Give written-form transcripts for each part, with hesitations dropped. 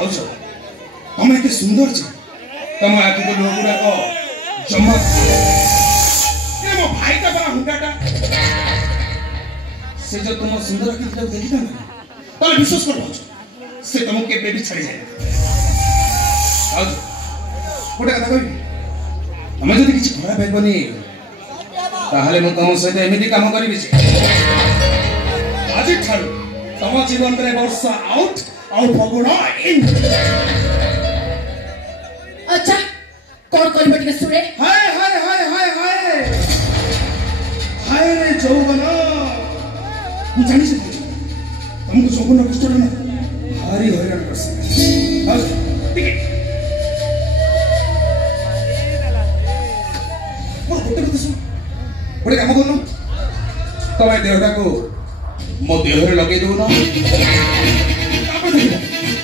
भाउज तुम एते सुंदर छ तुम आखि को लोग गुडा को जमा ये मो भाई का बड़ा हुंडाटा से जो तुम सुंदर की जब देखिता ना तो विश्वास कर भाउज से तुम के बेबी छड़ी जाए भाउज गोटे कथा कहबी हमें जदि किछि खराब हेबनी ताहले मु तुम सहित एमिति काम करिबि आज ठारू तुम जीवन रे वर्षा आउट और फगुणा इन अच्छा कौन कौन बैठ के सुने हाय हाय हाय हाय हाय हाय रे जौवन मु जानि से तुमको जौवन कष्ट ना भारी हैरान करसे आज ठीक है मोर गोटे कथा सुन गोटे काम करनो तमे देहटा को मो देहरे लगे दो ना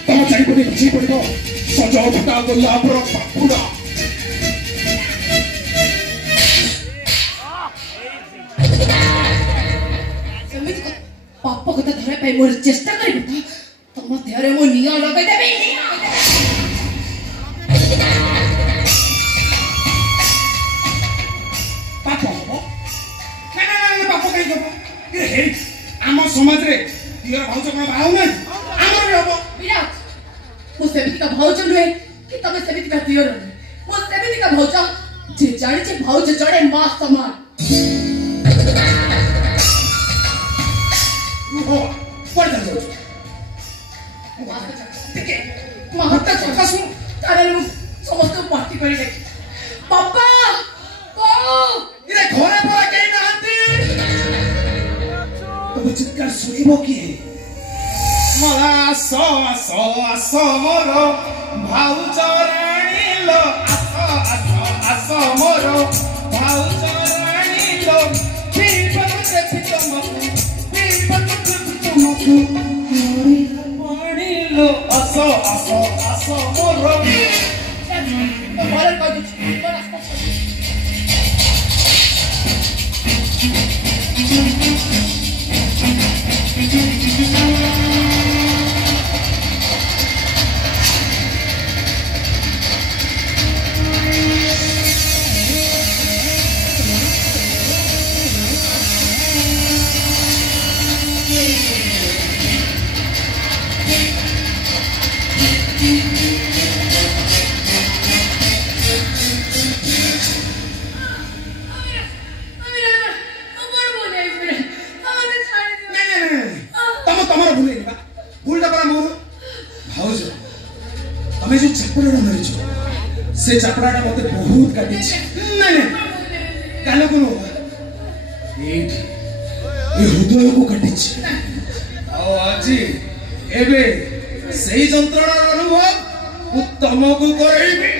तम चारिपटे भिजी पड़ो सज फटा गोलापर पापुड़ा पाप कथा धरे पे मोर चेष्टा करिबो तम देहरे मो निया लगे देबे पाप हो ना पाप कहि दबो ए हे आम समाज रे दियर भाउज कोन बाहु नै आमर हबो विराट मो सेबिति का भाउज नुहे कि तमे सेबिति का दियर नुहे मो सेबिति का भाउज जे जानि जे भाउज जड़े मां समान हो पड़ जा ठीक है महत्ता कथा सुन कारण समस्त पार्टी करी देखि पापा को इरे घरे परा केही नाहंती तो चित्कार सुनिबो की मला आस मोर भाउज राणी लो आस मोर भाउज राणी लो पीपल देखि तुमको राणी लो आस मोर मोर को दु रास्ता से चपड़ाटा मते बहुत काटी नहीं कालो कोनो ए हृदय को काटी आ आज एबे सेही जंत्रणा अनुभव तुमको करैबे